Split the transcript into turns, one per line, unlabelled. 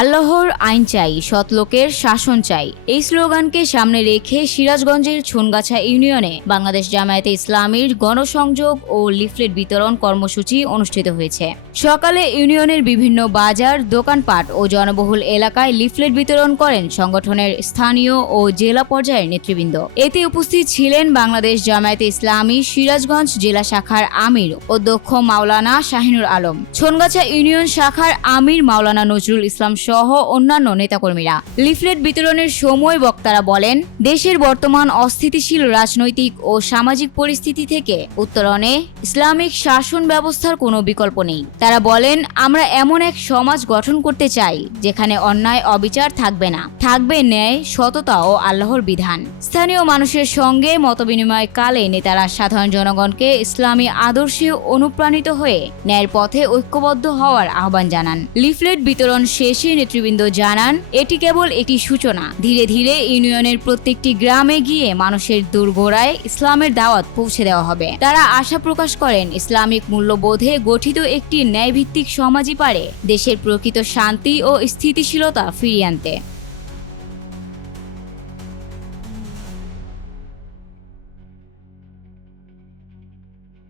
আল্লাহর আইন চাই, সৎলোকের শাসন চাই। এই স্লোগানকে সামনে রেখে সিরাজগঞ্জের ছুনগাছা ইউনিয়নে বাংলাদেশ জামায়াতে ইসলামীর গণসংযোগ ও লিফলেট বিতরণ কর্মসূচি অনুষ্ঠিত হয়েছে। সকালে ইউনিয়নের বিভিন্ন বাজার, দোকানপাট ও জনবহুল এলাকায় লিফলেট বিতরণ করেন সংগঠনের স্থানীয় ও জেলা পর্যায়ের নেতৃবৃন্দ। এতে উপস্থিত ছিলেন বাংলাদেশ জামায়াতে ইসলামী সিরাজগঞ্জ জেলা শাখার আমির অধ্যক্ষ মাওলানা শাহিনুর আলম। ছনগাছা ইউনিয়ন শাখার আমির মাওলানা নজরুল ইসলাম সহ অন্যান্য নেতাকর্মীরা। লিফলেট বিতরণের সময় বক্তারা বলেন, দেশের বর্তমান অস্থিতিশীল রাজনৈতিক ও সামাজিক পরিস্থিতি থেকে উত্তরণে ইসলামিক শাসন ব্যবস্থার কোনো বিকল্প নেই। তারা বলেন, আমরা এমন এক সমাজ গঠন করতে চাই, যেখানে অন্যায় অবিচার থাকবে না। থাকবে ন্যায়, সততা ও আল্লাহর বিধান। স্থানীয় মানুষের সঙ্গে মতবিনিময় কালে নেতারা সাধারণ জনগণকে ইসলামী আদর্শে অনুপ্রাণিত হয়ে ন্যায়ের পথে ঐক্যবদ্ধ হওয়ার আহ্বান জানান। লিফলেট বিতরণ শেষে নেতৃবৃন্দ জানান, এটি কেবল একটি সূচনা। ধীরে ধীরে ইউনিয়নের প্রত্যেকটি গ্রামে গিয়ে মানুষের দুর্গোড়ায় ইসলামের দাওয়াত পৌঁছে দেওয়া হবে। তারা আশা প্রকাশ করেন, ইসলামিক মূল্যবোধে গঠিত একটি ন্যায়ভিত্তিক সমাজই পারে দেশের প্রকৃত শান্তি ও স্থিতিশীলতা ফিরিয়ে আনতে।